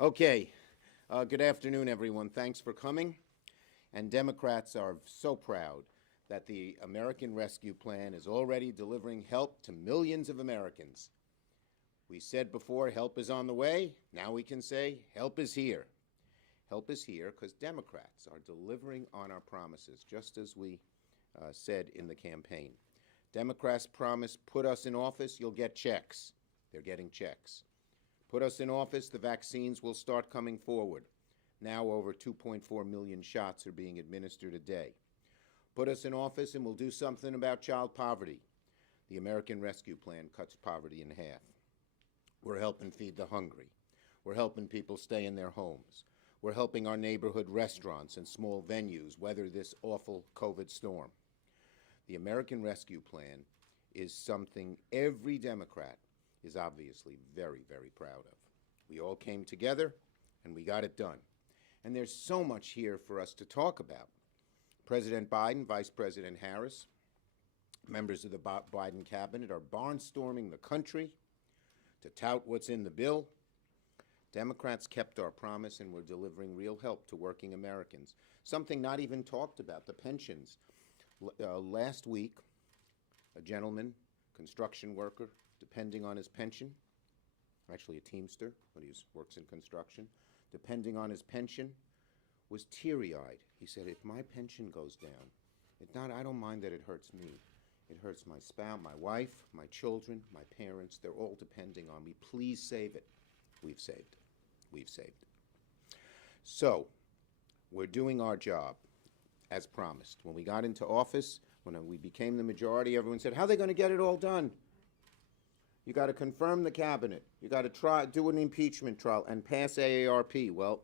Okay, good afternoon, everyone. Thanks for coming. And Democrats are so proud that the American Rescue Plan is already delivering help to millions of Americans. We said before help is on the way. Now we can say help is here. Help is here because Democrats are delivering on our promises, just as we said in the campaign. Democrats promised, put us in office, you'll get checks. They're getting checks. Put us in office, the vaccines will start coming forward. Now over 2.4 million shots are being administered a day. Put us in office and we'll do something about child poverty. The American Rescue Plan cuts poverty in half. We're helping feed the hungry. We're helping people stay in their homes. We're helping our neighborhood restaurants and small venues weather this awful COVID storm. The American Rescue Plan is something every Democrat is obviously very, very proud of. We all came together and we got it done. And there's so much here for us to talk about. President Biden, Vice President Harris, members of the Biden cabinet are barnstorming the country to tout what's in the bill. Democrats kept our promise and we're delivering real help to working Americans. Something not even talked about, the pensions. Last week, a gentleman, construction worker, depending on his pension, actually a Teamster, but he works in construction, depending on his pension, was teary-eyed. He said, if my pension goes down, I don't mind that it hurts me. It hurts my spouse, my wife, my children, my parents. They're all depending on me. Please save it. We've saved it. We've saved it. So, we're doing our job as promised. When we got into office, when we became the majority, everyone said, how are they going to get it all done? You got to confirm the cabinet. You got to do an impeachment trial and pass AARP. Well,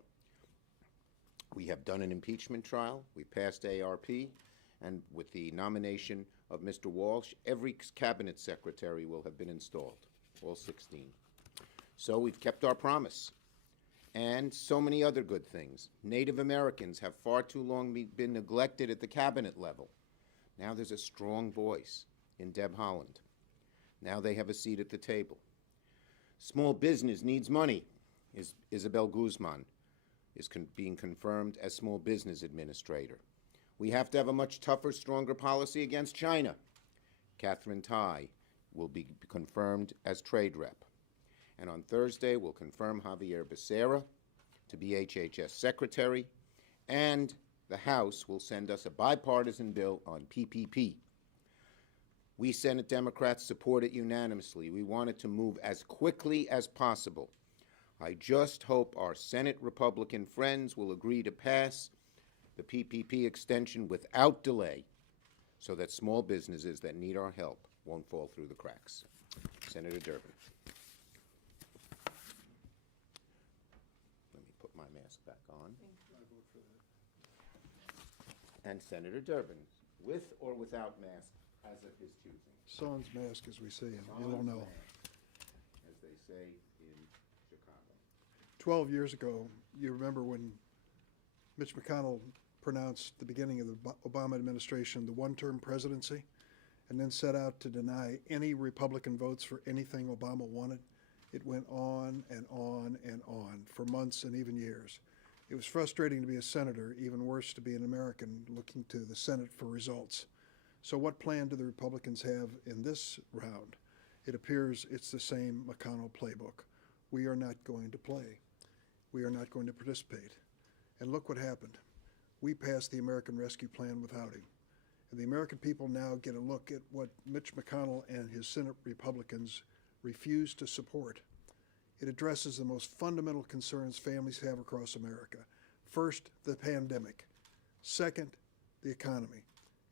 we have done an impeachment trial. We passed AARP. And with the nomination of Mr. Walsh, every cabinet secretary will have been installed, all 16. So we've kept our promise. And so many other good things. Native Americans have far too long been neglected at the cabinet level. Now there's a strong voice in Deb Haaland. Now they have a seat at the table. Small business needs money. Isabel Guzman is being confirmed as Small Business Administrator. We have to have a much tougher, stronger policy against China. Catherine Tai will be confirmed as Trade Rep. And on Thursday, we'll confirm Javier Becerra to be HHS Secretary, and the House will send us a bipartisan bill on PPP. We Senate Democrats support it unanimously. We want it to move as quickly as possible. I just hope our Senate Republican friends will agree to pass the PPP extension without delay so that small businesses that need our help won't fall through the cracks. Senator Durbin. Let me put my mask back on. I vote for that. And Senator Durbin, with or without mask, as of his choosing. Sans mask, as we say in Sans Illinois. mask, as they say in Chicago. 12 years ago, you remember when Mitch McConnell pronounced the beginning of the Obama administration the one-term presidency, and then set out to deny any Republican votes for anything Obama wanted. It went on and on and on for months and even years. It was frustrating to be a senator, even worse to be an American looking to the Senate for results. So what plan do the Republicans have in this round? It appears it's the same McConnell playbook. We are not going to play. We are not going to participate. And look what happened. We passed the American Rescue Plan without him. And the American people now get a look at what Mitch McConnell and his Senate Republicans refuse to support. It addresses the most fundamental concerns families have across America. First, the pandemic. Second, the economy.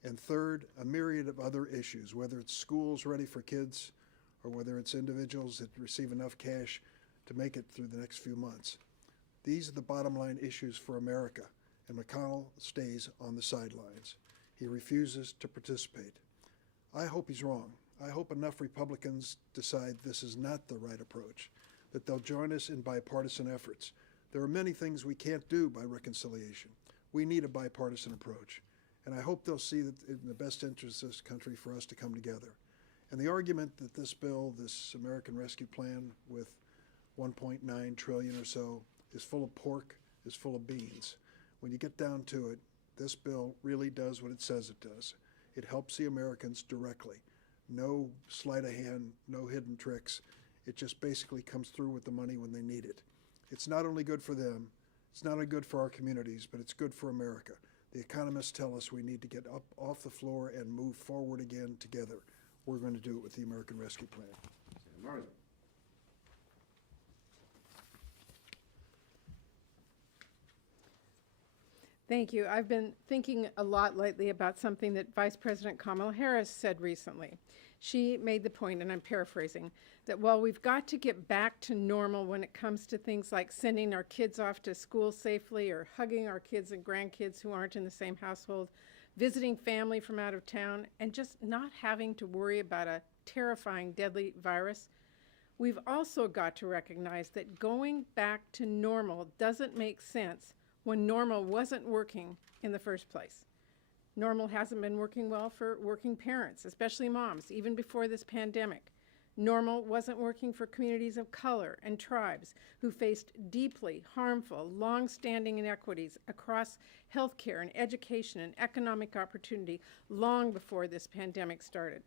And third, a myriad of other issues, whether it's schools ready for kids or whether it's individuals that receive enough cash to make it through the next few months. These are the bottom line issues for America, and McConnell stays on the sidelines. He refuses to participate. I hope he's wrong. I hope enough Republicans decide this is not the right approach, that they'll join us in bipartisan efforts. There are many things we can't do by reconciliation. We need a bipartisan approach. And I hope they'll see that in the best interest of this country for us to come together. And the argument that this bill, this American Rescue Plan with $1.9 trillion or so, is full of pork, is full of beans. When you get down to it, this bill really does what it says it does. It helps the Americans directly. No sleight of hand, no hidden tricks. It just basically comes through with the money when they need it. It's not only good for them, it's not only good for our communities, but it's good for America. The economists tell us we need to get up off the floor and move forward again together. We're going to do it with the American Rescue Plan. Senator Murray. Thank you. I've been thinking a lot lately about something that Vice President Kamala Harris said recently. She made the point, and I'm paraphrasing, that while we've got to get back to normal when it comes to things like sending our kids off to school safely or hugging our kids and grandkids who aren't in the same household, visiting family from out of town, and just not having to worry about a terrifying, deadly virus, we've also got to recognize that going back to normal doesn't make sense when normal wasn't working in the first place. Normal hasn't been working well for working parents, especially moms, even before this pandemic. Normal wasn't working for communities of color and tribes who faced deeply harmful, long-standing inequities across healthcare and education and economic opportunity long before this pandemic started.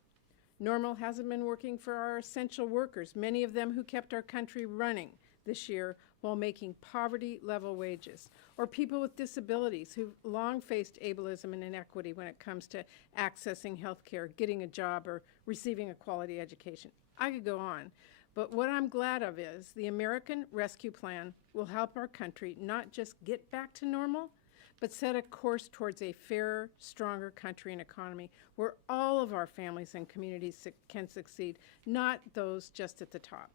Normal hasn't been working for our essential workers, many of them who kept our country running this year while making poverty-level wages, or people with disabilities who've long faced ableism and inequity when it comes to accessing health care, getting a job, or receiving a quality education. I could go on, but what I'm glad of is the American Rescue Plan will help our country not just get back to normal, but set a course towards a fairer, stronger country and economy where all of our families and communities can succeed, not those just at the top.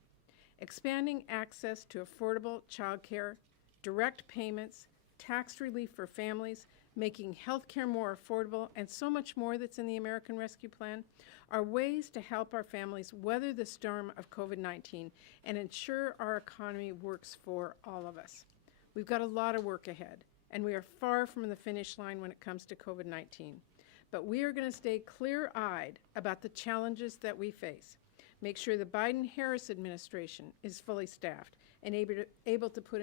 Expanding access to affordable child care, direct payments, tax relief for families, making health care more affordable, and so much more that's in the American Rescue Plan are ways to help our families weather the storm of COVID-19 and ensure our economy works for all of us. We've got a lot of work ahead, and we are far from the finish line when it comes to COVID-19. But we are going to stay clear-eyed about the challenges that we face. Make sure the Biden-Harris administration is fully staffed and able to put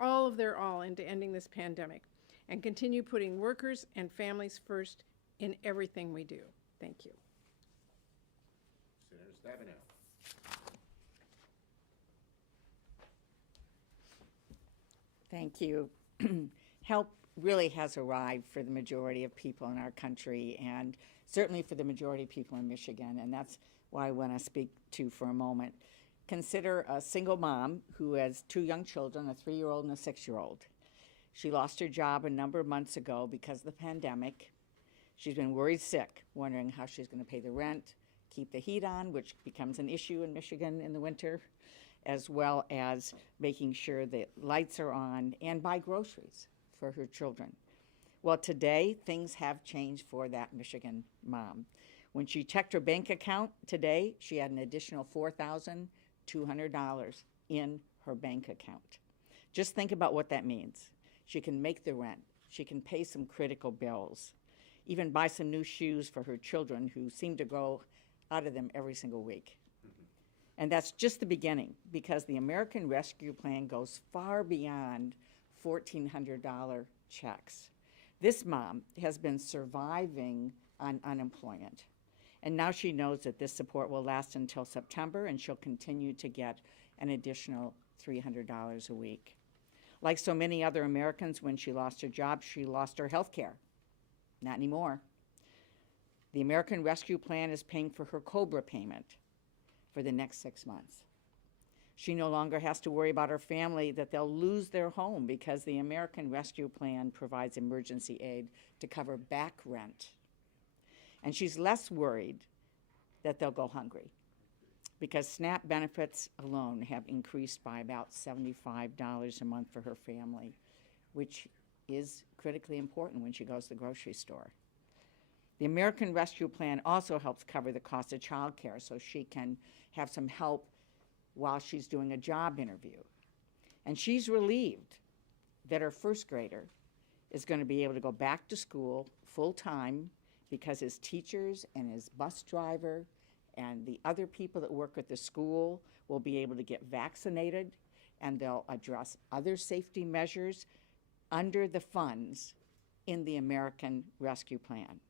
all of their all into ending this pandemic and continue putting workers and families first in everything we do. Thank you. Senator Stabenow. Thank you. Help really has arrived for the majority of people in our country, and certainly for the majority of people in Michigan, and that's why I want to speak to for a moment. Consider a single mom who has two young children, a 3-year-old and a 6-year-old. She lost her job a number of months ago because of the pandemic. She's been worried sick, wondering how she's going to pay the rent, keep the heat on, which becomes an issue in Michigan in the winter, as well as making sure that lights are on and buy groceries for her children. Well, today, things have changed for that Michigan mom. When she checked her bank account today, she had an additional $4,200 in her bank account. Just think about what that means. She can make the rent. She can pay some critical bills, even buy some new shoes for her children who seem to grow out of them every single week. And that's just the beginning, because the American Rescue Plan goes far beyond $1,400 checks. This mom has been surviving on unemployment, and now she knows that this support will last until September, and she'll continue to get an additional $300 a week. Like so many other Americans, when she lost her job, she lost her health care. Not anymore. The American Rescue Plan is paying for her COBRA payment for the next 6 months. She no longer has to worry about her family that they'll lose their home because the American Rescue Plan provides emergency aid to cover back rent. And she's less worried that they'll go hungry because SNAP benefits alone have increased by about $75 a month for her family, which is critically important when she goes to the grocery store. The American Rescue Plan also helps cover the cost of child care so she can have some help while she's doing a job interview. And she's relieved that her first grader is going to be able to go back to school full-time because his teachers and his bus driver and the other people that work at the school will be able to get vaccinated and they'll address other safety measures under the funds in the American Rescue Plan.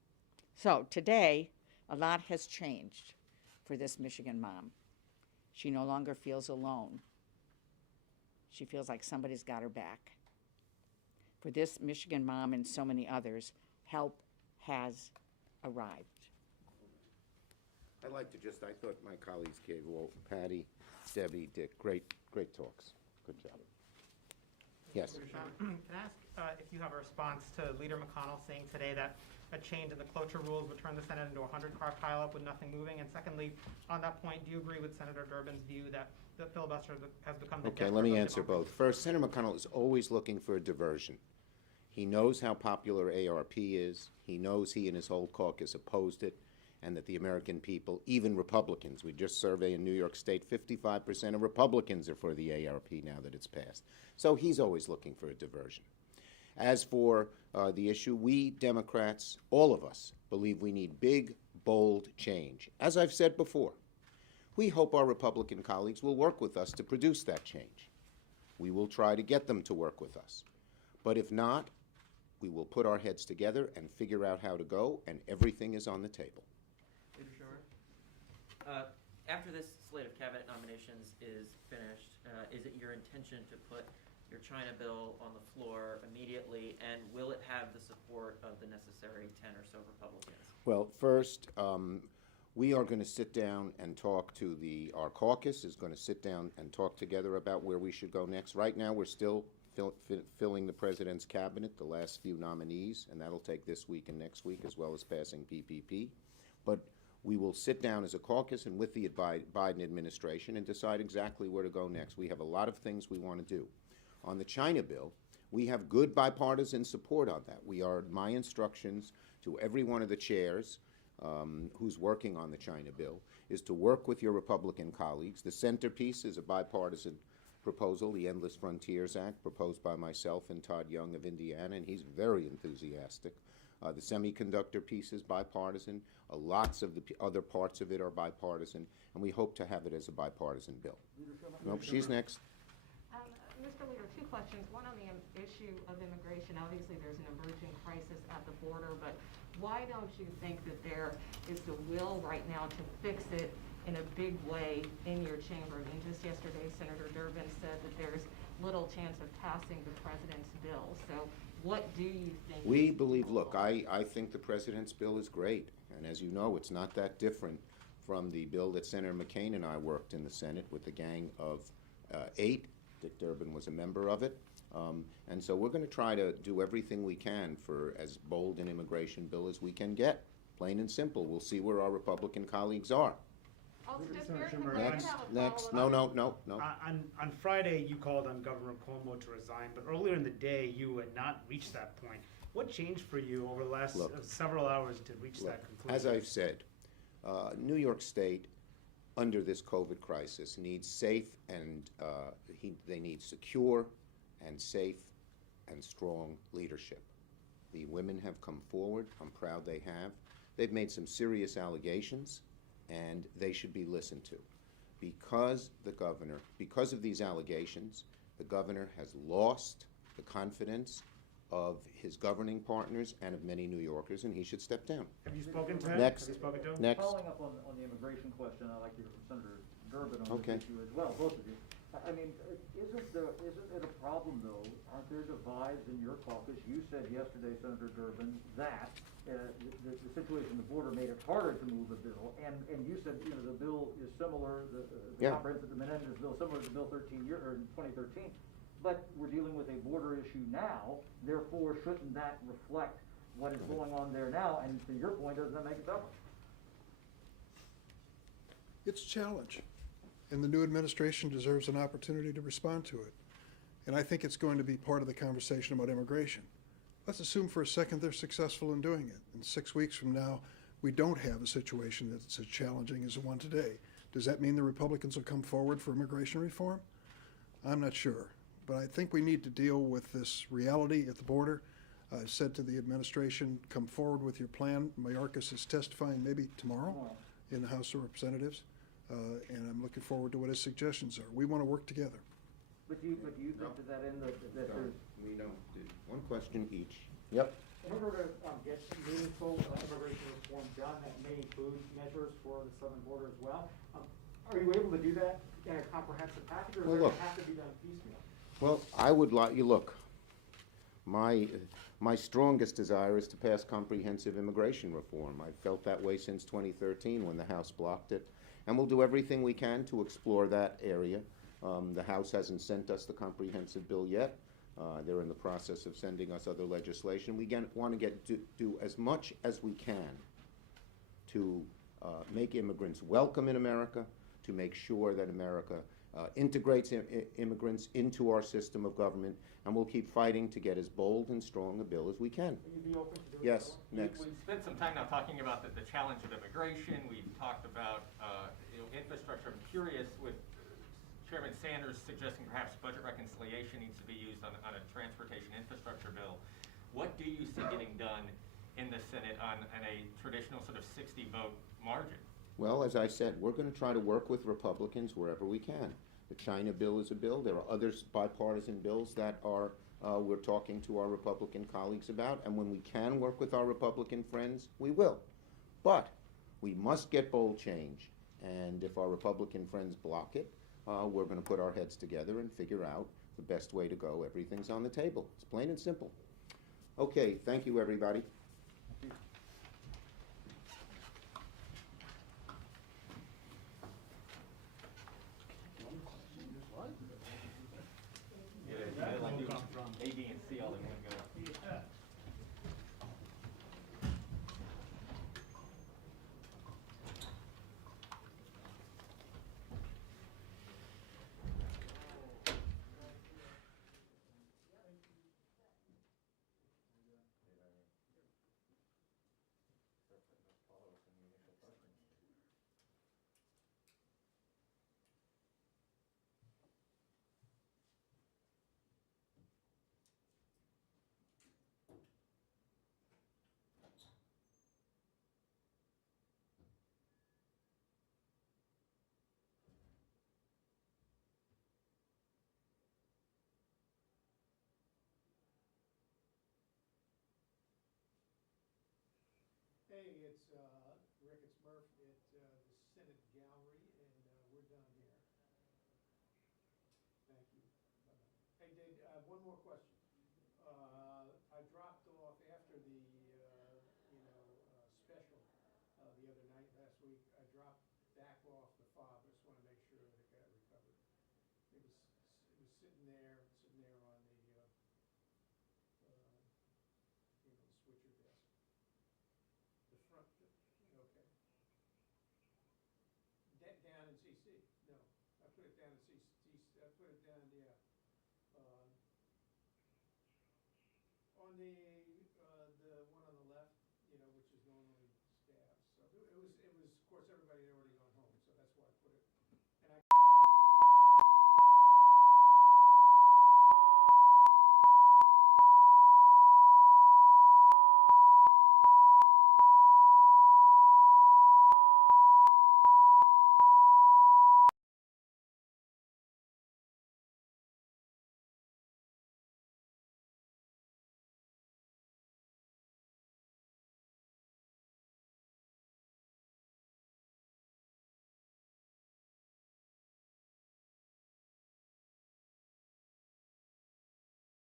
So today, a lot has changed for this Michigan mom. She no longer feels alone. She feels like somebody's got her back. For this Michigan mom and so many others, help has arrived. I'd like to I thought my colleagues gave, well, Patty, Debbie, Dick, great talks. Good job. Yes. Can I ask if you have a response to Leader McConnell saying today that a change in the cloture rules would turn the Senate into a 100-car pileup with nothing moving? And secondly, on that point, do you agree with Senator Durbin's view that the filibuster has become the Okay, death let me grip of answer democracy? both. First, Senator McConnell is always looking for a diversion. He knows how popular ARP is. He knows he and his whole caucus opposed it, and that the American people, even Republicans, we just surveyed in New York State, 55% of Republicans are for the ARP now that it's passed. So he's always looking for a diversion. As for the issue, we Democrats, all of us, believe we need big, bold change. As I've said before, we hope our Republican colleagues will work with us to produce that change. We will try to get them to work with us. But if not, we will put our heads together and figure out how to go, and everything is on the table. Leader Schumer, after this slate of cabinet nominations is finished, is it your intention to put your China bill on the floor immediately, and will it have the support of the necessary 10 or so Republicans? Well, first, we are going to sit down and talk to our caucus is going to sit down and talk together about where we should go next. Right now, we're still filling the president's cabinet, the last few nominees, and that'll take this week and next week, as well as passing PPP. But we will sit down as a caucus and with the Biden administration and decide exactly where to go next. We have a lot of things we want to do. On the China bill, we have good bipartisan support on that. My instructions to every one of the chairs who's working on the China bill is to work with your Republican colleagues. The centerpiece is a bipartisan proposal, the Endless Frontiers Act, proposed by myself and Todd Young of Indiana, and he's very enthusiastic. The semiconductor piece is bipartisan. Lots of the other parts of it are bipartisan, and we hope to have it as a bipartisan bill. Nope, she's next. Mr. Leader, two questions. One on the issue of immigration. Obviously, there's an emerging crisis at the border, but why don't you think that there is the will right now to fix it in a big way in your chamber? I mean, just yesterday, Senator Durbin said that there's little chance of passing the president's bill. So what do you think? We believe, look, I think the president's bill is great, and as you know, it's not that different from the bill that Senator McCain and I worked in the Senate with the gang of 8. Dick Durbin was a member of it. And so we're going to try to do everything we can for as bold an immigration bill as we can get. Plain and simple. We'll see where our Republican colleagues are. Also, just very Senator quickly, I Next, have a next. follow-up. No. On Friday, you called on Governor Cuomo to resign, but earlier in the day, you had not reached that point. What changed for you over the last several hours to reach that conclusion? As I've said, New York State, under this COVID crisis, needs safe and they need secure and safe and strong leadership. The women have come forward. I'm proud they have. They've made some serious allegations, and they should be listened to. Because of these allegations, the governor has lost the confidence of his governing partners and of many New Yorkers, and he should step down. Have you spoken to him? Next. Have you spoken to him? Next. Following up on the immigration question, I'd like to hear from Senator Durbin on Okay. this issue as well, both of you. I mean, isn't it a problem, though? Aren't there divides in your caucus? You said yesterday, Senator Durbin, that the situation at the border made it harder to move a bill, and you said, you know, the bill is similar, the comprehensive Menendez bill, similar to Bill 2013. But we're dealing with a border issue now, therefore shouldn't that reflect what is going on there now? And to your point, doesn't that make it tougher? It's a challenge, and the new administration deserves an opportunity to respond to it. And I think it's going to be part of the conversation about immigration. Let's assume for a second they're successful in doing it. In 6 weeks from now, we don't have a situation that's as challenging as the one today. Does that mean the Republicans will come forward for immigration reform? I'm not sure. But I think we need to deal with this reality at the border. I've said to the administration, come forward with your plan. Mayorkas is testifying maybe tomorrow in the House of Representatives, and I'm looking forward to what his suggestions are. We want to work together. But do you think No. to that end that there's, We don't do one question each. Yep. In order to get meaningful immigration reform done, that may include measures for the southern border as well. Are you able to do that in a comprehensive package, or Well, does look. it have to be done piecemeal? Well, I would like, you look, my strongest desire is to pass comprehensive immigration reform. I've felt that way since 2013 when the House blocked it. And we'll do everything we can to explore that area. The House hasn't sent us the comprehensive bill yet. They're in the process of sending us other legislation. We want to do as much as we can to make immigrants welcome in America, to make sure that America integrates immigrants into our system of government, and we'll keep fighting to get as bold and strong a bill as we can. Would you be open to doing Yes, that? next. We've spent some time now talking about the challenge of immigration. We've talked about infrastructure. I'm curious with Chairman Sanders suggesting perhaps budget reconciliation needs to be used on a transportation infrastructure bill. What do you see getting done in the Senate on a traditional sort of 60 vote margin? Well, as I said, we're going to try to work with Republicans wherever we can. The China bill is a bill. There are other bipartisan bills that are we're talking to our Republican colleagues about, and when we can work with our Republican friends, we will. But we must get bold change, and if our Republican friends block it, we're going to put our heads together and figure out the best way to go. Everything's on the table. It's plain and simple. Okay, thank you, everybody. A, B, and C all in one go. Hey, it's Rick, it's Murph at the Senate Gallery, and we're done here. Thank you. Bye-bye. Hey, Dave, one more question. I dropped off after the, special the other night last week. I dropped back off the fob. I just want to make sure that it got recovered. It was sitting there on the, the switcher desk. The front, okay. Down in CC, no. I put it down in CC, I put it down, yeah. On the one on the left, which is normally staff. So it was, of course, everybody there